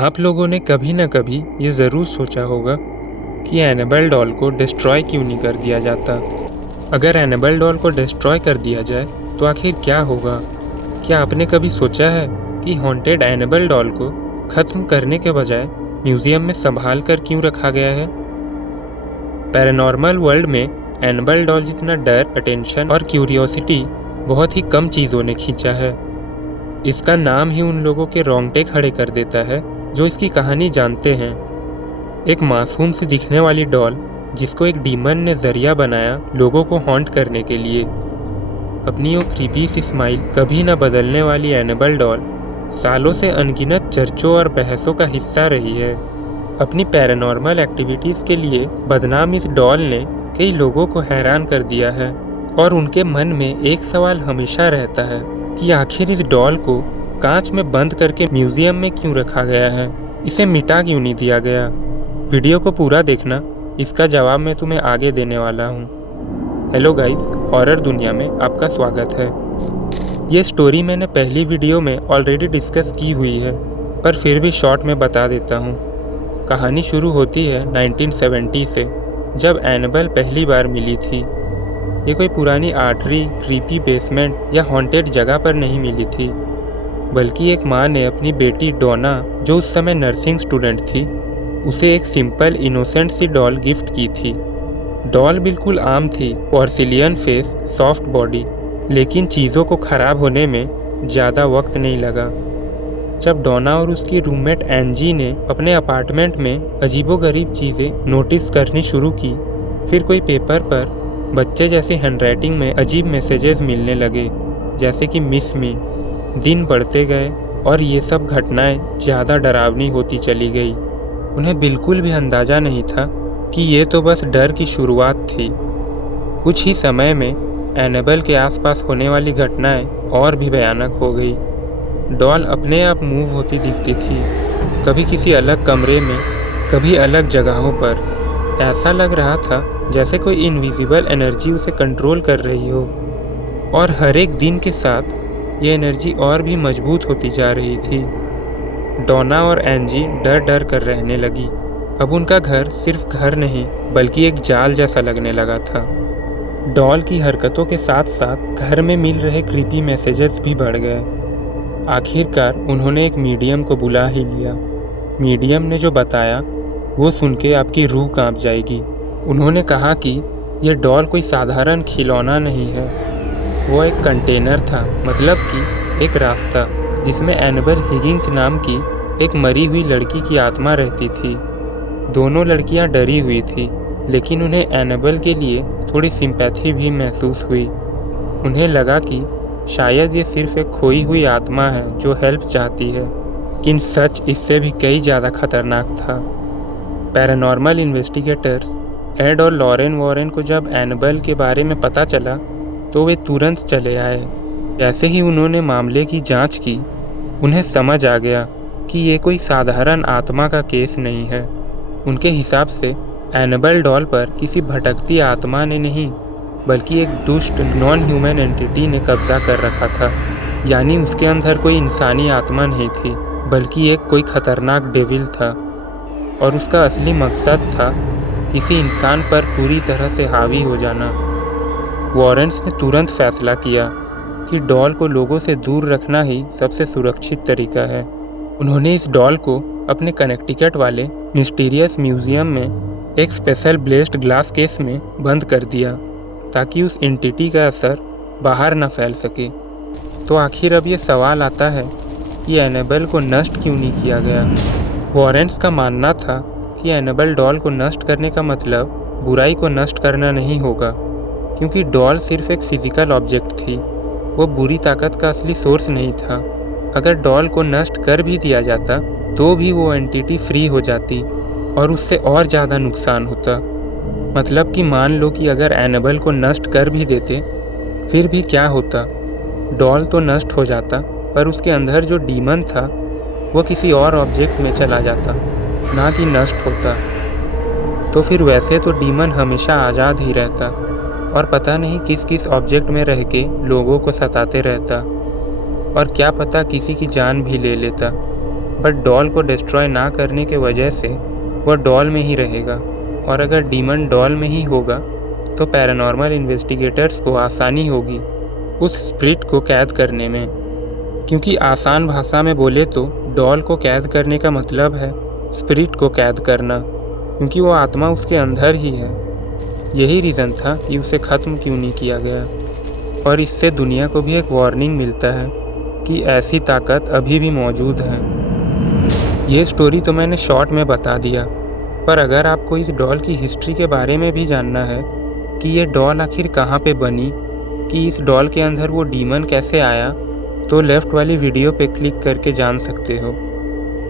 आप लोगों ने कभी न कभी ये ज़रूर सोचा होगा कि एनाबेल डॉल को डिस्ट्रॉय क्यों नहीं कर दिया जाता। अगर एनाबेल डॉल को डिस्ट्रॉय कर दिया जाए तो आखिर क्या होगा? क्या आपने कभी सोचा है कि हॉन्टेड एनाबेल डॉल को ख़त्म करने के बजाय म्यूज़ियम में संभाल कर क्यों रखा गया है? पैरानॉर्मल वर्ल्ड में एनाबेल डॉल जितना डर, अटेंशन और क्यूरियोसिटी बहुत ही कम चीज़ों ने खींचा है। इसका नाम ही उन लोगों के रोंगटे खड़े कर देता है जो इसकी कहानी जानते हैं। एक मासूम सी दिखने वाली डॉल जिसको एक डीमन ने जरिया बनाया लोगों को हॉन्ट करने के लिए। अपनी वो क्रीपी सी स्माइल कभी न बदलने वाली एनाबेल डॉल सालों से अनगिनत चर्चों और बहसों का हिस्सा रही है। अपनी पैरानॉर्मल एक्टिविटीज़ के लिए बदनाम इस डॉल ने कई लोगों को हैरान कर दिया है और उनके मन में एक सवाल हमेशा रहता है कि आखिर इस डॉल को कांच में बंद करके म्यूजियम में क्यों रखा गया है, इसे मिटा क्यों नहीं दिया गया। वीडियो को पूरा देखना, इसका जवाब मैं तुम्हें आगे देने वाला हूँ। हेलो गाइस, हॉरर दुनिया में आपका स्वागत है। ये स्टोरी मैंने पहली वीडियो में ऑलरेडी डिस्कस की हुई है, पर फिर भी शॉर्ट में बता देता हूँ। कहानी शुरू होती है 1970 से, जब एनाबेल पहली बार मिली थी। ये कोई पुरानी आर्टरी, क्रीपी बेसमेंट या हॉन्टेड जगह पर नहीं मिली थी, बल्कि एक माँ ने अपनी बेटी डोना, जो उस समय नर्सिंग स्टूडेंट थी, उसे एक simple innocent C double gift की थी। डॉल बिल्कुल आम थी, पोर्सिलियन फेस, सॉफ्ट बॉडी, लेकिन चीज़ों को ख़राब होने में ज़्यादा वक्त नहीं लगा। जब डोना और उसकी रूममेट एंजी ने अपने अपार्टमेंट में अजीबोगरीब चीज़ें नोटिस करनी शुरू की, फिर कोई पेपर पर बच्चे जैसी हैंडराइटिंग में अजीब मैसेजेस मिलने लगे, जैसे कि मिस मी। दिन बढ़ते गए और ये सब घटनाएं ज़्यादा डरावनी होती चली गई। उन्हें बिल्कुल भी अंदाज़ा नहीं था कि ये तो बस डर की शुरुआत थी। कुछ ही समय में एनाबेल के आसपास होने वाली घटनाएं और भी भयानक हो गई। डॉल अपने आप मूव होती दिखती थी, कभी किसी अलग कमरे में, कभी अलग जगहों पर। ऐसा लग रहा था जैसे कोई इनविजिबल एनर्जी उसे कंट्रोल कर रही हो, और हर एक दिन के साथ ये एनर्जी और भी मजबूत होती जा रही थी। डोना और एंजी डर डर कर रहने लगी। अब उनका घर सिर्फ घर नहीं, बल्कि एक जाल जैसा लगने लगा था। डॉल की हरकतों के साथ साथ घर में मिल रहे क्रीपी मैसेजेस भी बढ़ गए। आखिरकार उन्होंने एक मीडियम को बुला ही लिया। मीडियम ने जो बताया वो सुन के आपकी रूह कांप जाएगी। उन्होंने कहा कि यह डॉल कोई साधारण खिलौना नहीं है, वो एक कंटेनर था, मतलब कि एक रास्ता जिसमें एनाबेल हिगिंस नाम की एक मरी हुई लड़की की आत्मा रहती थी। दोनों लड़कियां डरी हुई थी, लेकिन उन्हें एनाबेल के लिए थोड़ी सिंपैथी भी महसूस हुई। उन्हें लगा कि शायद ये सिर्फ एक खोई हुई आत्मा है जो हेल्प चाहती है, लेकिन सच इससे भी कई ज़्यादा खतरनाक था। पैरानॉर्मल इन्वेस्टिगेटर्स एड और लॉरेन वॉरेन को जब एनाबेल के बारे में पता चला तो वे तुरंत चले आए। जैसे ही उन्होंने मामले की जांच की, उन्हें समझ आ गया कि ये कोई साधारण आत्मा का केस नहीं है। उनके हिसाब से एनाबेल डॉल पर किसी भटकती आत्मा ने नहीं, बल्कि एक दुष्ट नॉन ह्यूमन एंटिटी ने कब्जा कर रखा था। यानी उसके अंदर कोई इंसानी आत्मा नहीं थी, बल्कि एक कोई खतरनाक डेविल था, और उसका असली मकसद था किसी इंसान पर पूरी तरह से हावी हो जाना। वॉरेंस ने तुरंत फैसला किया कि डॉल को लोगों से दूर रखना ही सबसे सुरक्षित तरीका है। उन्होंने इस डॉल को अपने कनेक्टिकट वाले मिस्टीरियस म्यूजियम में एक स्पेशल ब्लेस्ड ग्लास केस में बंद कर दिया, ताकि उस एंटिटी का असर बाहर न फैल सके। तो आखिर अब ये सवाल आता है कि एनाबेल को नष्ट क्यों नहीं किया गया। वॉरेंस का मानना था कि एनाबेल डॉल को नष्ट करने का मतलब बुराई को नष्ट करना नहीं होगा, क्योंकि डॉल सिर्फ एक फिजिकल ऑब्जेक्ट थी, वो बुरी ताकत का असली सोर्स नहीं था। अगर डॉल को नष्ट कर भी दिया जाता तो भी वो एंटिटी फ्री हो जाती और उससे और ज़्यादा नुकसान होता। मतलब कि मान लो कि अगर एनाबेल को नष्ट कर भी देते, फिर भी क्या होता, डॉल तो नष्ट हो जाता, पर उसके अंदर जो डीमन था वो किसी और ऑब्जेक्ट में चला जाता, ना कि नष्ट होता। तो फिर वैसे तो डीमन हमेशा आज़ाद ही रहता और पता नहीं किस किस ऑब्जेक्ट में रह के लोगों को सताते रहता, और क्या पता किसी की जान भी ले लेता। बट डॉल को डिस्ट्रॉय ना करने के वजह से वह डॉल में ही रहेगा, और अगर डीमन डॉल में ही होगा तो पैरानॉर्मल इन्वेस्टिगेटर्स को आसानी होगी उस स्पिरिट को कैद करने में। क्योंकि आसान भाषा में बोले तो डॉल को कैद करने का मतलब है स्पिरिट को कैद करना, क्योंकि वो आत्मा उसके अंदर ही है। यही रीज़न था कि उसे ख़त्म क्यों नहीं किया गया, और इससे दुनिया को भी एक वार्निंग मिलता है कि ऐसी ताकत अभी भी मौजूद है। ये स्टोरी तो मैंने शॉर्ट में बता दिया, पर अगर आपको इस डॉल की हिस्ट्री के बारे में भी जानना है कि ये डॉल आखिर कहाँ पे बनी, कि इस डॉल के अंदर वो डीमन कैसे आया, तो लेफ़्ट वाली वीडियो पे क्लिक करके जान सकते हो।